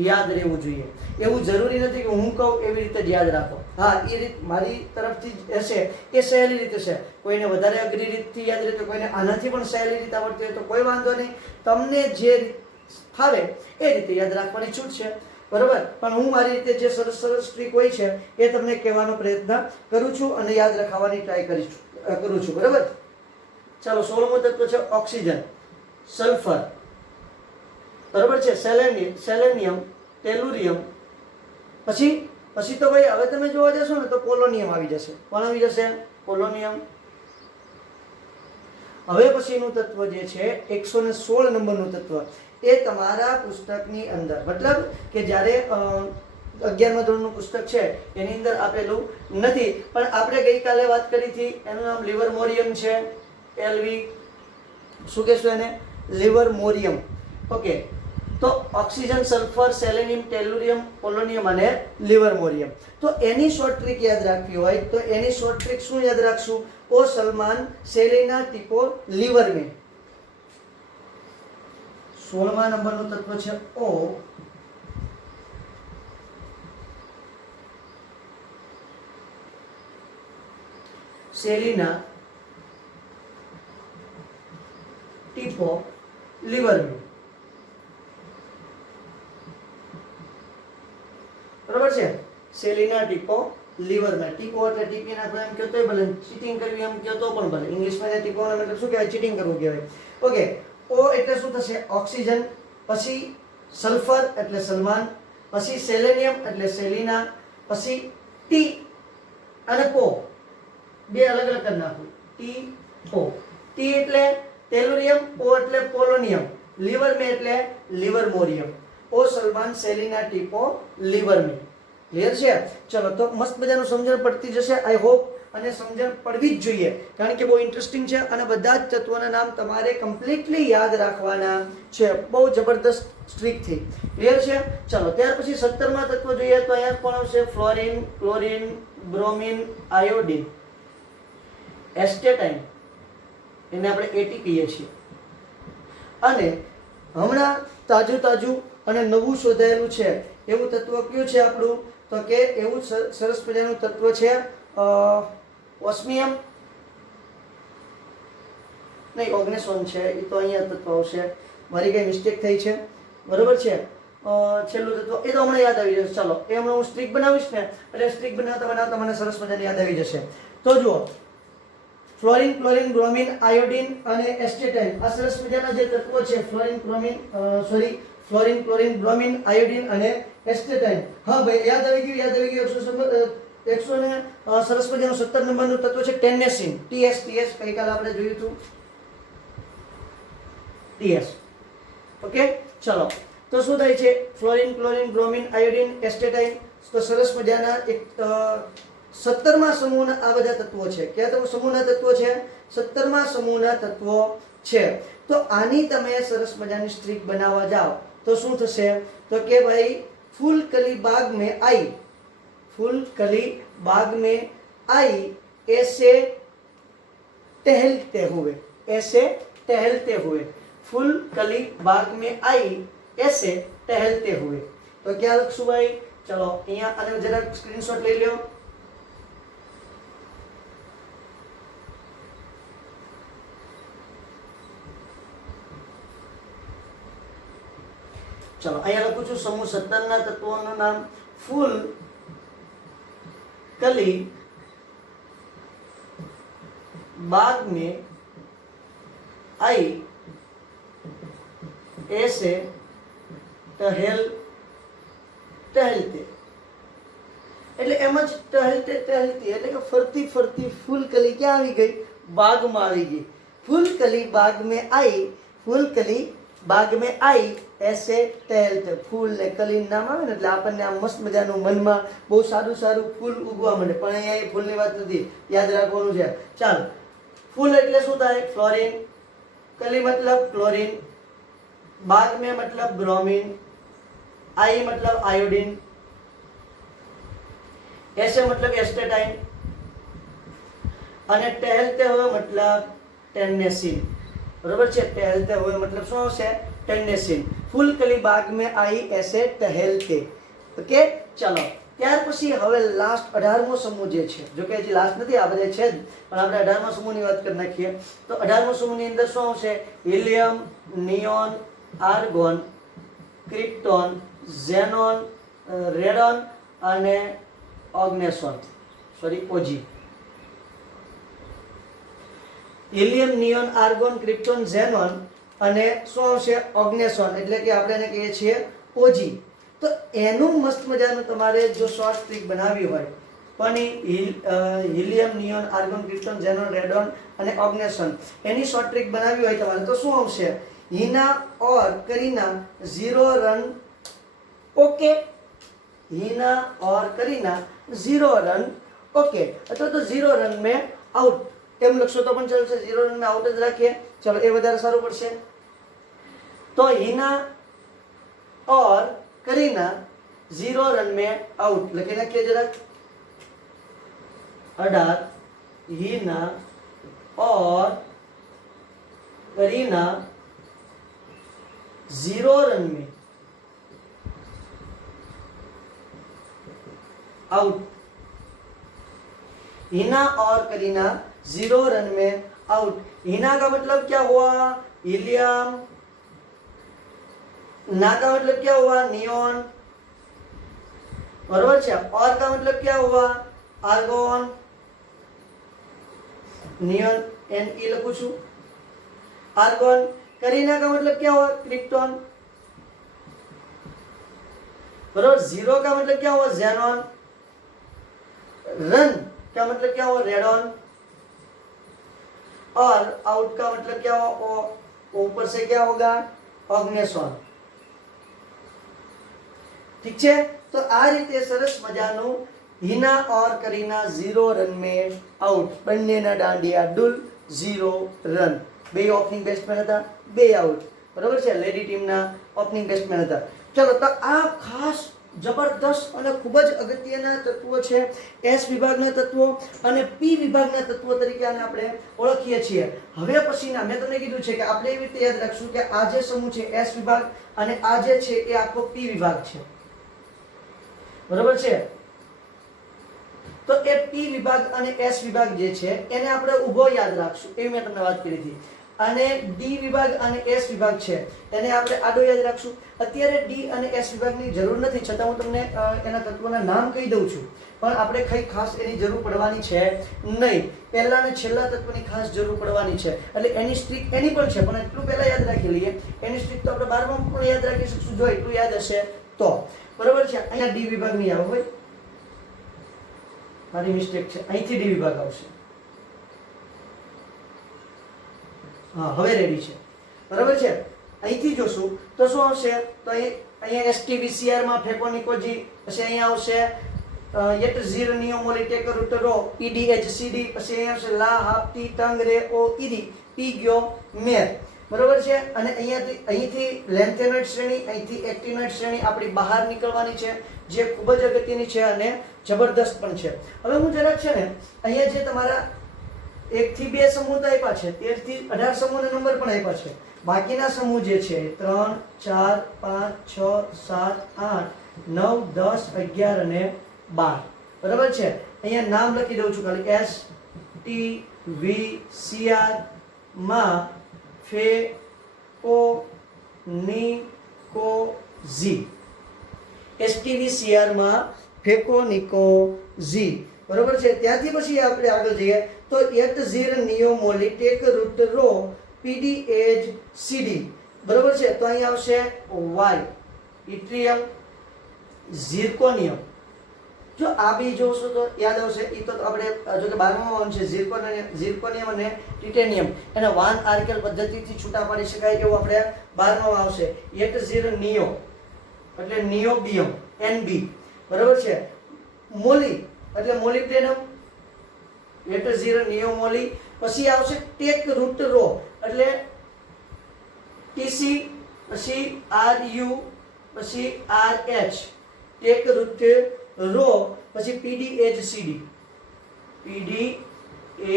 યાદ રહેવું જોઈએ. એવું જરૂરી નથી કે હું કહું એવી રીતે જ યાદ રાખો. હા, એ રીત મારી તરફથી હશે એ સહેલી રીતે છે. કોઈને વધારે અઘરી રીતથી યાદ રહે તો કોઈને આનાથી પણ સહેલી રીત આવડતી હોય તો કોઈ વાંધો નહીં. તમને જે ફાવે એ રીતે યાદ રાખવાની છૂટ છે. બરાબર, પણ હું મારી રીતે જે સરસ સરસ ટ્રીક હોય છે એ તમને કહેવાનો પ્રયત્ન કરું છું અને યાદ રખાવવાની ટ્રાય કરું છું. બરાબર, ચાલો 16મું તત્વ છે ઓક્સિજન, સલ્ફર, બરાબર છે, સેલેનિયમ, ટેલુરિયમ, પછી તો ભાઈ હવે તમે જોવા જશો ને તો પોલોનિયમ આવી જશે. કોણ આવી જશે? પોલોનિયમ. હવે પછીનું તત્વ જે છે 116 નંબરનું તત્વ, એ તમારા પુસ્તકની અંદર, મતલબ કે જ્યારે 11મા ધોરણનું પુસ્તક છે એની અંદર આપેલું નથી, પણ આપણે ગઈકાલે વાત કરી હતી, એનું નામ લિવરમોરિયમ છે. એલવી શું કહેશું એને? લિવરમોરિયમ. ઓકે, તો oxygen, sulphur, selenium, tellurium, polonium અને લિવરમોરિયમ. તો એની શોર્ટ ટ્રીક યાદ રાખવી હોય તો એની શોર્ટ ટ્રીક શું યાદ રાખશું? ઓ સલમાન, સેલિના, ટીપો, લીવર में. 16મા નંબરનું તત્વ છે ઓ, સેલિના, ટીપો, લીવર में. બરાબર છે, સેલિના, ટીપો, લીવર में. ટીપો એટલે ટીપી નાખો એમ કહો તોય ભલે, ચીટિંગ કરવી એમ કહો તો પણ ભલે. ઇંગ્લિશમાં ટીપોનો મતલબ શું કહેવાય? ચીટિંગ કરવું કહેવાય. ઓકે, ઓ એટલે શું થશે? ઓક્સિજન, પછી સલ્ફર એટલે સલમાન, પછી સેલેનિયમ એટલે સેલિના, પછી ટી અને પો, બે અલગ અલગ કરી નાખું. ટી પો. ટી એટલે ટેલુરિયમ, પો એટલે પોલોનિયમ, લીવર में એટલે લિવરમોરિયમ. ઓ સલમાન, સેલિના, ટીપો, લીવર में. ક્લિયર છે? ચલો, તો મસ્ત મજાનું સમજણ પડતી જશે આઈ હોપ, અને સમજણ પડવી જ જોઈએ કારણ કે બહુ ઇન્ટરેસ્ટિંગ છે અને બધા જ તત્વોના નામ તમારે કમ્પ્લીટલી યાદ રાખવાના છે, બહુ જબરદસ્ત સ્ટ્રીકથી. ક્લિયર છે? ચલો, ત્યાર પછી 17મા તત્વ જોઈએ તો અહીંયા કોણ આવશે? ફ્લોરિન, ક્લોરિન, બ્રોમિન, આયોડિન, એસ્ટેટાઇન, એને આપણે એટી કહીએ છીએ. અને હમણાં તાજું અને નવું શોધાયેલું છે એવું તત્વ કયું છે આપણું? તો કે એવું સરસ મજાનું તત્વ છે ઓસ્મિયમ, નહીં ઓગ્નેસોન છે, એ તો અહીંયા તત્વ આવશે, મારી કઈ મિસ્ટેક થઈ છે. બરોબર છે, છેલ્લું તત્વ એ તો હમણાં યાદ આવી જશે. ચાલો, એ હમણાં હું સ્ટ્રીક બનાવીશ ને, એટલે સ્ટ્રીક બનાવતા મને સરસ મજાની યાદ આવી જશે. તો જુઓ, ફ્લોરિન, ક્લોરિન, બ્રોમિન, આયોડિન અને એસ્ટેટાઇન, આ સરસ મજાના જે તત્વો છે ફ્લોરિન, ક્લોરિન, બ્રોમિન, આયોડિન અને એસ્ટેટાઇન. હા ભાઈ, યાદ આવી ગયું. 100 ને સરસ મજાનું 17 નંબરનું તત્વ છે ટેન્નેસિન, ટીએસ. ગઈકાલે આપણે જોયું હતું ટીએસ. ઓકે, ચલો, તો શું થાય છે? ફ્લોરિન, ક્લોરિન, બ્રોમિન, આયોડિન, એસ્ટેટાઇન, તો સરસ મજાના 17મા સમૂહના આ બધા તત્વો છે. કયા સમૂહના તત્વો છે? 17મા સમૂહના તત્વો છે. તો આની તમે સરસ મજાની સ્ટ્રીક બનાવવા જાઓ તો શું થશે? તો કે ભાઈ, फूल कली बाग में आई, फूल कली बाग में आई, ऐसे टहलते हुए, ऐसे टहलते हुए, फूल कली बाग में आई, ऐसे टहलते हुए. तो क्या લખશું ભાઈ? ચલો, અહીંયા આને જરા સ્ક્રીનશોટ લઈ લ્યો. चलो, અહીંયા લખું છું સમૂહ 17 ના તત્વોનું નામ. ફૂલ કલી बाग में आई, ऐसे टहलते. એટલે એમ જ ટહેલતી એટલે કે ફરતી ફૂલકલી ક્યાં આવી ગઈ? બાગમાં આવી ગઈ. ફૂલકલી બાગ में आई, ફૂલકલી બાગ में आई, ऐसे टहलते. ફૂલ ને કલી નામ આવે ને એટલે આપણને આમ મસ્ત મજાનું મનમાં બહુ સારું ફૂલ ઉગવા માંડે, પણ અહીંયા એ ફૂલની વાત નથી, યાદ રાખવાનું છે. ચાલો, ફૂલ એટલે શું થાય? ફ્લોરિન, કલી મતલબ ક્લોરિન, બાગ में मतलब ब्रोमीन, आई मतलब आयोडीन, ऐसे मतलब एस्टेटाइन, અને टहलते हुए मतलब टेन्नेसिन. बराबर છે? टहलते हुए मतलब શું આવશે? टेन्नेसिन. फूल कली बाग में आई, ऐसे टहलते. ओके, चलो, ત્યાર પછી હવે લાસ્ટ 18મો સમૂહ જે છે, જો કે હજી લાસ્ટ નથી, આ બધે છે જ, પણ આપણે 18મા સમૂહની વાત કરી નાખીએ. તો 18મા સમૂહની અંદર શું આવશે? Helium, neon, argon, krypton, xenon, radon અને oganesson OG. Helium, neon, argon, krypton, xenon અને શું આવશે ઓગ્નેસોન, એટલે કે આપણે એને કહીએ છીએ ઓજી. તો એનું મસ્ત મજાનું તમારે જો શોર્ટ ટ્રીક બનાવી હોય પણ helium, neon, argon, krypton, xenon, radon અને ઓગ્નેસોન એની શોર્ટ ટ્રીક બનાવી હોય તમારે તો શું આવશે? हीना और करीना 0 रन ओके. हीना और करीना 0 रन ओके, अथवा तो 0 रन में आउट એમ લખશો તો પણ ચાલશે. 0 રન में આઉટ જ રાખીએ, ચલો એ વધારે સારું પડશે. તો हीना और करीना 0 रन में आउट લખી નાખીએ જરાક. 18 हीना और करीना 0 रन में आउट. हीना और करीना 0 रन में आउट. हीना का मतलब क्या हुआ? हीलियम. ना का मतलब क्या हुआ? नियोन. बराबर है. और का मतलब क्या हुआ? आर्गोन. नियोन एन ई लखू छू. आर्गोन. करीना का मतलब क्या हुआ? क्रिप्टोन. बराबर. 0 का मतलब क्या हुआ? ज़ेनॉन. रन का मतलब क्या हुआ? रेडॉन. और आउट का मतलब क्या हुआ? ऊपर से क्या होगा? ઓગ્નેસોન. ઠીક છે. તો આ રીતે સરસ મજાનું હિના और करीना 0 रन में आउट. બંનેના દાંડિયા ડુલ 0 રન. બે ઓપનિંગ બેટ્સમેન હતા, બે આઉટ. બરાબર છે. લેડી ટીમના ઓપનિંગ બેટ્સમેન હતા. ચલો, તો આ ખાસ જબરદસ્ત અને ખૂબ જ અગત્યના તત્વો છે એસ વિભાગના તત્વો અને પી વિભાગના તત્વો તરીકે આને આપણે ઓળખીએ છીએ. હવે પછીના મેં તમને કીધું છે કે આપણે એવી રીતે યાદ રાખશું કે આ જે સમૂહ છે એસ વિભાગ અને આ જે છે એ આખો પી વિભાગ છે. બરાબર છે. તો એ પી વિભાગ અને એસ વિભાગ જે છે એને આપણે ઊભો યાદ રાખશું, એવી મેં તમને વાત કરી હતી. અને ડી વિભાગ અને એસ વિભાગ છે એને આપણે આડો યાદ રાખશું. અત્યારે ડી અને એસ વિભાગની જરૂર નથી, છતાં હું તમને એના તત્વોના નામ કહી દઉં છું, પણ આપણે કઈ ખાસ એની જરૂર પડવાની છે નહીં. પહેલા અને છેલ્લા તત્વની ખાસ જરૂર પડવાની છે, એટલે એની સ્ટ્રીક એની પણ છે, પણ એટલું પહેલા યાદ રાખી લઈએ. એની સ્ટ્રીક તો આપણે 12માં પણ યાદ રાખી શકશું જો એટલું યાદ હશે તો. બરાબર છે. અહીંયા ડી વિભાગ નહીં આવે હોય, મારી મિસ્ટેક છે. અહીંથી ડી વિભાગ આવશે. હા, હવે રેડી છે. બરાબર છે. અહીંથી જોશું તો શું આવશે? તો અહીંયા એસટીવીસીઆર માં ફેકોનિકોજી, પછી અહીંયા આવશે એટ ઝીરો નિયોમોલી ટેકર ઉટરો ઈડીએચસીડી, પછી અહીંયા આવશે લા હાપ્ટી ટંગ રે ઓ ઈડી પી ગયો મેર. બરાબર છે. અને અહીંથી લેન્થેનોઇડ શ્રેણી, અહીંથી એક્ટિનોઇડ શ્રેણી આપણી બહાર નીકળવાની છે, જે ખૂબ જ અગત્યની છે અને જબરદસ્ત પણ છે. હવે હું જરાક છે ને અહીંયા જે તમારા 1 થી 2 સમૂહ આપ્યા છે, 13 થી 18 સમૂહના નંબર પણ આપ્યા છે. બાકીના સમૂહ જે છે 3, 4, 5, 6, 7, 8, 9, 10, 11 અને 12. બરાબર છે. અહીંયા નામ લખી દઉં છું ખાલી. S T V C R માં ફેકોનિકોઝી. એસટીવીસીઆર માં ફેકોનિકોઝી. બરાબર છે. ત્યાંથી પછી આપણે આગળ જઈએ તો એટ ઝીર નિયોમોલી ટેક રૂટ રો પીડી એજ સીડી. બરાબર છે. તો અહીં આવશે વાય ઇટ્રિયમ ઝિર્કોનિયમ. જો આ બી જોશો તો યાદ આવશે. એ તો આપણે જો કે 12માં છે ઝિર્કોનિયમ અને ટિટેનિયમ. એને વાન આર્કેલ પદ્ધતિથી છૂટા પાડી શકાય એવું આપણે 12માં આવશે. એટ ઝીર નિયો એટલે નિયોબિયમ એનબી. બરાબર છે. મોલી એટલે મોલિબ્ડેનમ એટ ઝીરો નિયોમોલી. પછી આવશે ટેક રૂટ રો એટલે ટીસી, પછી આર યુ, પછી આર એચ ટેક રૂટ રો, પછી પીડી એચ સીડી. પીડી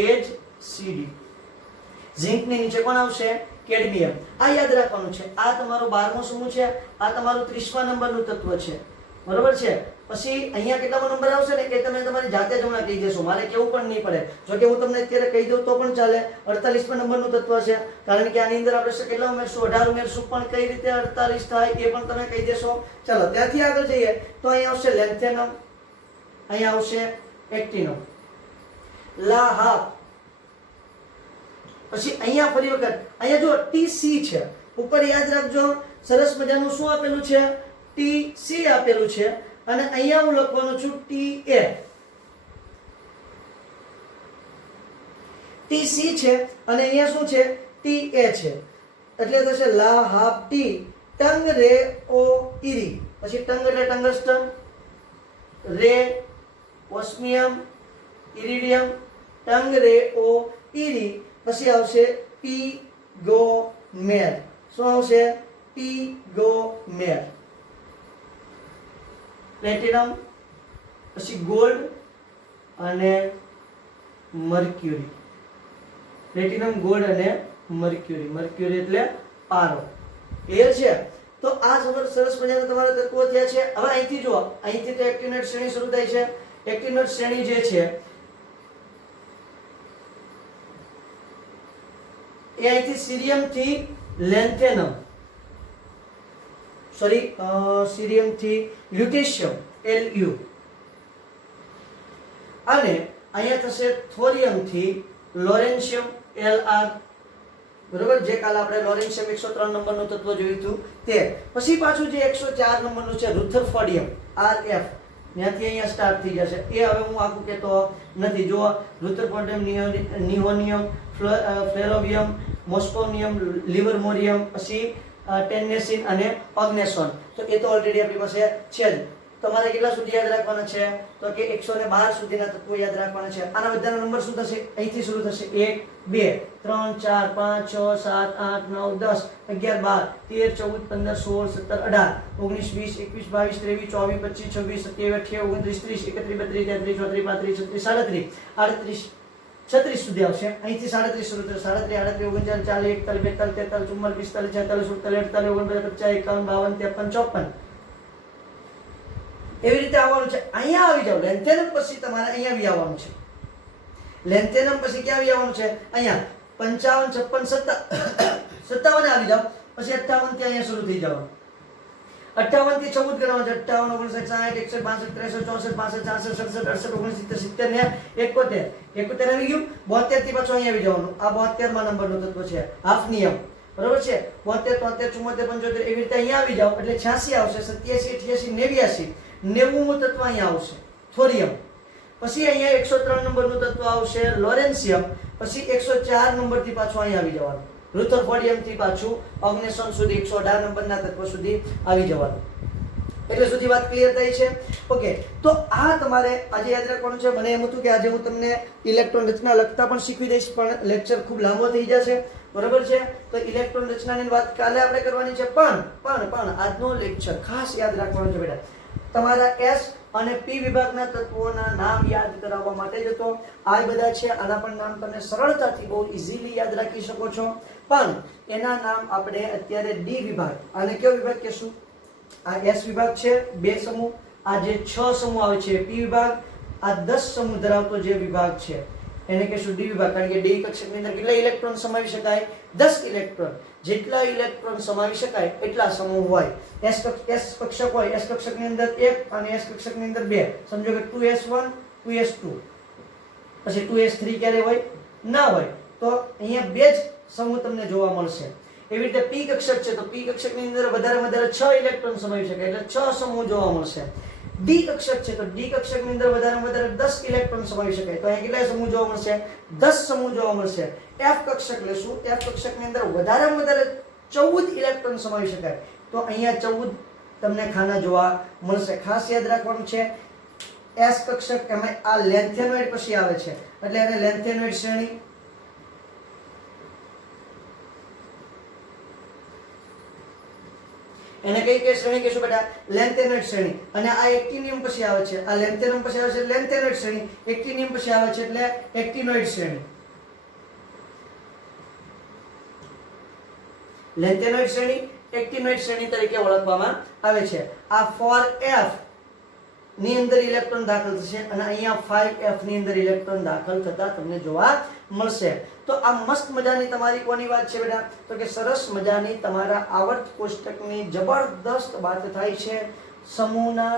એચ સીડી. ઝિંકની નીચે કોણ આવશે? કેડમિયમ. આ યાદ રાખવાનું છે. આ તમારો 12મો સમૂહ છે, આ તમારું 30મા નંબરનું તત્વ છે. બરોબર છે. પછી અહીંયા કેટલામો નંબર આવશે ને એ તમે તમારી જાતે જ હમણાં કહી દેશો, મારે કેવું પણ નહીં પડે. જો કે હું તમને અત્યારે કહી દઉં તો પણ ચાલે. 48મા નંબરનું તત્વ છે, કારણ કે આની અંદર આપણે કેટલા ઉમેરશું? 18 ઉમેરશું. પણ કઈ રીતે 48 થાય એ પણ તમે કહી દેશો. ચાલો ત્યાંથી આગળ જઈએ તો અહીંયા આવશે લેન્થેનમ, અહીંયા આવશે એક્ટિનમ, લા હાફ. પછી અહીંયા ફરી વખત અહીંયા જો TC છે, ઉપર યાદ રાખજો સરસ મજાનું શું આપેલું છે? TC આપેલું છે. અને અહીંયા હું લખવાનું છું TA. TC છે અને અહીંયા શું છે? TA છે. એટલે થશે લા હાફ ટી ટંગ રે ઓ ઈરી. પછી ટંગ એટલે ટંગસ્ટન, રે ઓસ્મિયમ, ઇરિડિયમ, ટંગ રે ઓ ઈરી. પછી આવશે પીગોમેર. શું આવશે? પીગોમેર. પ્લેટિનમ, પછી ગોલ્ડ અને મર્ક્યુરી. પ્લેટિનમ, ગોલ્ડ અને મર્ક્યુરી. મર્ક્યુરી એટલે પારો. ક્લિયર છે? તો આ સરસ મજાના તમારા તત્વો થયા છે. હવે અહીંથી જુઓ, અહીંથી તો એક્ટિનોઇડ શ્રેણી શરૂ થાય છે. એક્ટિનોઇડ શ્રેણી જે છે એ અહીંથી સીરિયમ થી લેન્થેનમ, સીરિયમ થી લ્યુટેશિયમ Lu, અને અહીંયા થશે થોરિયમ થી લોરેન્શિયમ Lr. બરોબર, જે કાલે આપણે લોરેન્શિયમ 103 નંબરનું તત્વ જોયું હતું તે. પછી પાછું જે 104 નંબરનું છે રુથરફોર્ડિયમ Rf, ત્યાંથી અહીંયા સ્ટાર્ટ થઈ જશે. એ હવે હું આખું કહેતો નથી. જો રુથરફોર્ડિયમ, નિહોનિયમ, ફ્લેરોવિયમ, મોસ્કોનિયમ, લિવરમોરિયમ, પછી ટેન્નેસિન અને ઓગ્નેસોન. તો એ તો ઓલરેડી આપણી પાસે છે જ. તમારે કેટલા સુધી યાદ રાખવાના છે? તો કે 112 સુધીના તત્વો યાદ રાખવાના છે. આના બધાના નંબર શું થશે? અહીંથી શરૂ થશે. 1 2 3 4 5 6 7 8 9 10 11 12 13 14 15 16 17 18 19 20 21 22 23 24 25 26 27 28 29 30 31 32 33 33 34 35 36 સુધી આવશે. અહીંથી 37 શરૂ થશે. 37 38 39 40 41 42 43 44 45 46 47 48 49 50 51 52 53 54 55 54. એવી રીતે આવવાનું છે. અહીંયા આવી જાવ. લેન્થેનમ પછી તમારે અહીંયા આવી આવવાનું છે. લેન્થેનમ પછી ક્યાં આવી આવવાનું છે? અહીંયા 55 56 57 આવી જાવ. પછી 58 થી અહીંયા શરૂ થઈ જવાનું. 58 થી 14 કરવાનું છે. 58 59 60 61 63 64 65 66 67 68 69 70 71 આવી ગયું. 72 થી પાછું અહીંયા આવી જવાનું. આ 72 માં નંબરનો તત્વ છે, હાફનિયમ. બરોબર છે? 72 73 74 75 એવી રીતે અહીંયા આવી જાવ એટલે 86 આવશે. 87 88 89 90મું તત્વ અહીંયા આવશે, થોરિયમ. પછી અહીંયા 103 નંબરનું તત્વ આવશે, લોરેન્શિયમ. પછી 104 નંબર થી પાછું અહીંયા આવી જવાનું. રુથરફોર્ડિયમ થી પાછું ઓગ્નેસોન સુધી 118 નંબરના તત્વ સુધી આવી જવાનું. એટલે સુધી વાત ક્લિયર થઈ છે? ઓકે, તો આ તમારે આજે યાદ રાખવાનું છે. મને એમ હતું કે આજે હું તમને ઇલેક્ટ્રોન રચના લખતા પણ શીખવી દઈશ, પણ લેક્ચર ખૂબ લાંબો થઈ જશે. બરોબર છે? તો ઇલેક્ટ્રોન રચનાની વાત કાલે આપણે કરવાની છે. પણ આજનો લેક્ચર ખાસ યાદ રાખવાનો છે બેટા. તમારા S અને P વિભાગના તત્વોના નામ યાદ કરાવવા માટે જ તો આ બધા છે. આના પણ નામ તમે સરળતાથી બહુ ઇઝીલી યાદ રાખી શકો છો. પણ એના નામ આપણે અત્યારે D વિભાગ, આને કયો વિભાગ કહેશું? આ S વિભાગ છે, 2 સમૂહ. આ જે 6 સમૂહ આવે છે P વિભાગ. આ 10 સમૂહ ધરાવતો જે વિભાગ છે એને કહેશું D વિભાગ. કારણ કે D કક્ષકની અંદર કેટલા ઇલેક્ટ્રોન સમાવી શકાય? 10 ઇલેક્ટ્રોન. જેટલા ઇલેક્ટ્રોન સમાવી શકાય એટલા સમૂહ હોય. S કક્ષક હોય, S કક્ષકની અંદર 1 અને S કક્ષકની અંદર 2. સમજો કે 2s1 2s2. પછી 2s3 ક્યારે હોય? ના હોય. તો અહીંયા 2 જ સમૂહ તમને જોવા મળશે. એવી રીતે P કક્ષક છે તો P કક્ષકની અંદર વધારે 6 ઇલેક્ટ્રોન સમાવી શકાય એટલે 6 સમૂહ જોવા મળશે. D કક્ષક છે તો D કક્ષકની અંદર વધારે 10 ઇલેક્ટ્રોન સમાવી શકાય તો અહીંયા કેટલા સમૂહ જોવા મળશે? 10 સમૂહ જોવા મળશે. F કક્ષક લેશું. F કક્ષકની અંદર વધારે 14 ઇલેક્ટ્રોન સમાવી શકાય તો અહીંયા 14 તમને ખાના જોવા મળશે. ખાસ યાદ રાખવાનું છે. S કક્ષક એમાં આ લેન્થેનોઇડ પછી આવે છે એટલે એને લેન્થેનોઇડ શ્રેણી. એને કઈ શ્રેણી કહેશું બેટા? લેન્થેનોઇડ શ્રેણી. અને આ એક્ટિનિયમ પછી આવે છે. આ લેન્થેનમ પછી આવે છે લેન્થેનોઇડ શ્રેણી. એક્ટિનિયમ પછી આવે છે એટલે એક્ટિનોઇડ શ્રેણી. લેન્થેનોઇડ શ્રેણી એક્ટિનોઇડ શ્રેણી તરીકે ઓળખવામાં આવે છે. આ 4f ની અંદર ઇલેક્ટ્રોન દાખલ થશે અને અહીંયા 5f ની અંદર ઇલેક્ટ્રોન દાખલ થતા તમને જોવા મળશે. તો આ મસ્ત મજાની તમારી કોની વાત છે બેટા? તો કે સરસ મજાની તમારા આવર્ત કોષ્ટકની જબરદસ્ત વાત થાય છે. સમૂહના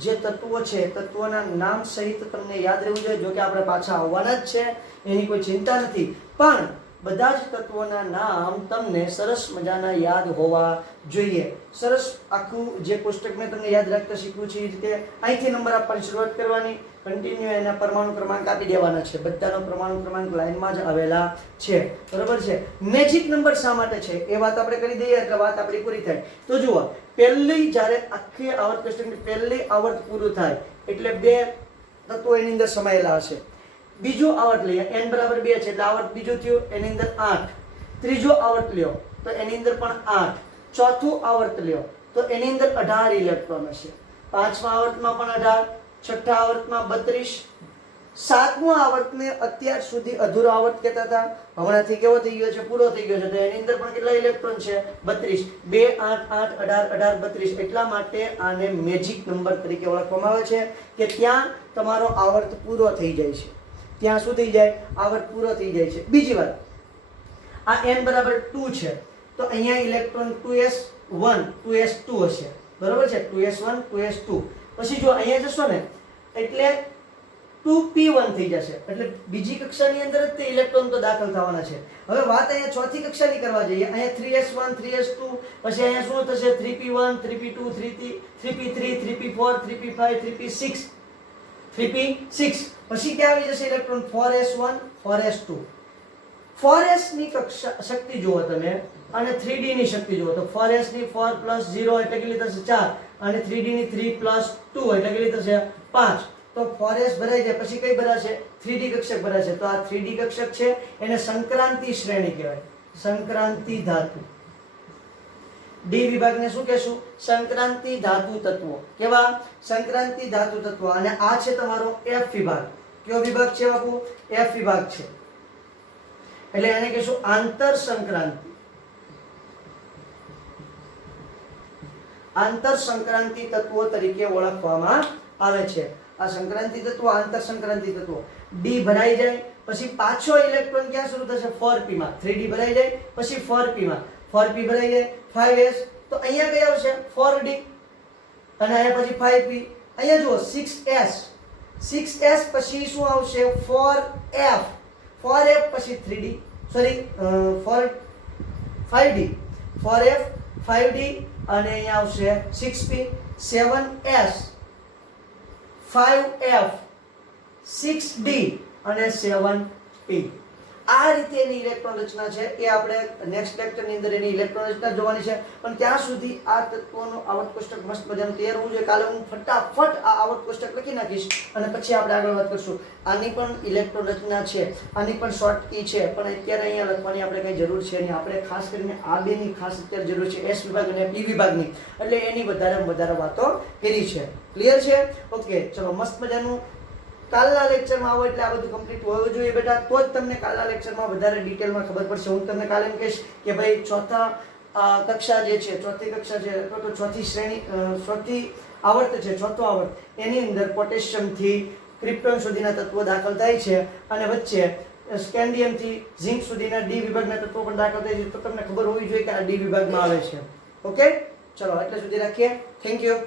જે તત્વો છે તત્વોના નામ સહિત તમને યાદ રહેવું જોઈએ. જો કે આપણે પાછા આવવાના જ છે, એની કોઈ ચિંતા નથી, પણ બધા જ તત્વોના નામ તમને સરસ મજાના યાદ હોવા જોઈએ. સરસ આખું જે કોષ્ટક મેં તમને યાદ રાખતા શીખવું છે એ રીતે અહીંથી નંબર આપવાની શરૂઆત કરવાની, કન્ટિન્યુ એના પરમાણુ ક્રમાંક આપી દેવાના છે. બધાનો પરમાણુ ક્રમાંક લાઈનમાં જ આવેલા છે, બરોબર છે. મેજિક નંબર શા માટે છે એ વાત આપણે કરી દઈએ એટલે વાત આપણી પૂરી થાય. તો જુઓ, પહેલી જ્યારે આખી આવર્ત કોષ્ટકની પહેલી આવર્ત પૂરું થાય એટલે બે તત્વો એની અંદર સમાયેલા હશે. બીજું આવર્ત લઈએ, n બરાબર 2 છે એટલે આવર્ત બીજું થયું, એની અંદર 8. ત્રીજો આવર્ત લ્યો તો એની અંદર પણ 8. ચોથું આવર્ત લ્યો તો એની અંદર 18 ઇલેક્ટ્રોન હશે. પાંચમા આવર્તમાં પણ 18, છઠ્ઠા આવર્તમાં 32, સાતમા આવર્તને અત્યાર સુધી અધૂરો આવર્ત કહેતા હતા, હમણાંથી કેવો થઈ ગયો છે? પૂરો થઈ ગયો છે. તો એની અંદર પણ કેટલા ઇલેક્ટ્રોન છે? 32. 2 8 8 18 18 32. એટલા માટે આને મેજિક નંબર તરીકે ઓળખવામાં આવે છે કે ત્યાં તમારો આવર્ત પૂરો થઈ જાય છે. ત્યાં શું થઈ જાય? આવર્ત પૂરો થઈ જાય છે. બીજી વાત, આ n બરાબર 2 છે તો અહીંયા ઇલેક્ટ્રોન 2s1 2s2 હશે, બરોબર છે? 2s1 2s2. પછી જો અહીંયા જશો ને એટલે 2p1 થઈ જશે, એટલે બીજી કક્ષાની અંદર જ તે ઇલેક્ટ્રોન તો દાખલ થવાના છે. હવે વાત અહીંયા ચોથી કક્ષાની કરવા જઈએ, અહીંયા 3s1 3s2, પછી અહીંયા શું થશે? 3p1 3p2 3p3 3p4 3p5 3p6 3p6. પછી ક્યાં આવી જશે ઇલેક્ટ્રોન? 4s1 4s2. 4s ની કક્ષા શક્તિ જુઓ તમે અને 3d ની શક્તિ જુઓ તો 4s ની 4 + 0 એટલે કેટલી થશે? 4. અને 3d ની 3 + 2 એટલે કેટલી થશે? 5. તો 4s ભરાઈ જાય પછી કઈ ભરાશે? 3d કક્ષક ભરાશે. તો આ 3d કક્ષક છે એને સંક્રાંતિ શ્રેણી કહેવાય, સંક્રાંતિ ધાતુ. ડી વિભાગને શું કહેશું? સંક્રાંતિ ધાતુ તત્વો. કેવા? સંક્રાંતિ ધાતુ તત્વો. અને આ છે તમારો એફ વિભાગ. કયો વિભાગ છે બાપુ? એફ વિભાગ છે. એટલે એને કહેશું આંતર સંક્રાંતિ. આંતર સંક્રાંતિ તત્વો તરીકે ઓળખવામાં આવે છે. આ સંક્રાંતિ તત્વો, આંતર સંક્રાંતિ તત્વો. ડી ભરાઈ જાય પછી પાછો ઇલેક્ટ્રોન ક્યાં શરૂ થશે? 4p માં. 3d ભરાઈ જાય પછી 4p માં. 4p ભરાઈ જાય 5s, તો અહીંયા કઈ આવશે? 4d. અને અહીંયા પછી 5p. અહીંયા જુઓ 6s. 6s પછી શું આવશે? 4f. 4f પછી 3d, sorry 5d. 4f 5d અને અહીંયા આવશે 6p. 7s 5f 6d અને 7p. આ રીતે એની ઇલેક્ટ્રોન રચના છે એ આપણે નેક્સ્ટ લેક્ચરની અંદર એની ઇલેક્ટ્રોન રચના જોવાની છે. પણ ત્યાં સુધી આ તત્વોનું આવર્ત કોષ્ટક મસ્ત મજાનું તૈયાર હોવું જોઈએ. કાલે હું ફટાફટ આ આવર્ત કોષ્ટક લખી નાખીશ અને પછી આપણે આગળ વાત કરશું. આની પણ ઇલેક્ટ્રોન રચના છે, આની પણ શોર્ટ કી છે, પણ અત્યારે અહીંયા લખવાની આપણે કંઈ જરૂર છે નહીં. આપણે ખાસ કરીને આ બેની ખાસ અત્યારે જરૂર છે, એસ વિભાગ અને પી વિભાગની. એટલે એની વધારે વાતો કરી છે. ક્લિયર છે? ઓકે, ચલો મસ્ત મજાનું. કાલના લેક્ચરમાં આવો એટલે આ બધું કમ્પ્લીટ હોવું જોઈએ બેટા, તો જ તમને કાલના લેક્ચરમાં વધારે ડિટેલમાં ખબર પડશે. હું તમને કાલે એમ કહીશ કે ભાઈ ચોથા કક્ષા જે છે, ચોથી કક્ષા છે અથવા તો ચોથી શ્રેણી, ચોથી આવર્ત છે, ચોથો આવર્ત, એની અંદર પોટેશિયમથી ક્રિપ્ટોન સુધીના તત્વો દાખલ થાય છે અને વચ્ચે સ્કેન્ડિયમથી ઝિંક સુધીના ડી વિભાગના તત્વો પણ દાખલ થાય છે. તો તમને ખબર હોવી જોઈએ કે આ ડી વિભાગમાં આવે છે. ઓકે, ચલો એટલે સુધી રાખીએ. Thank you.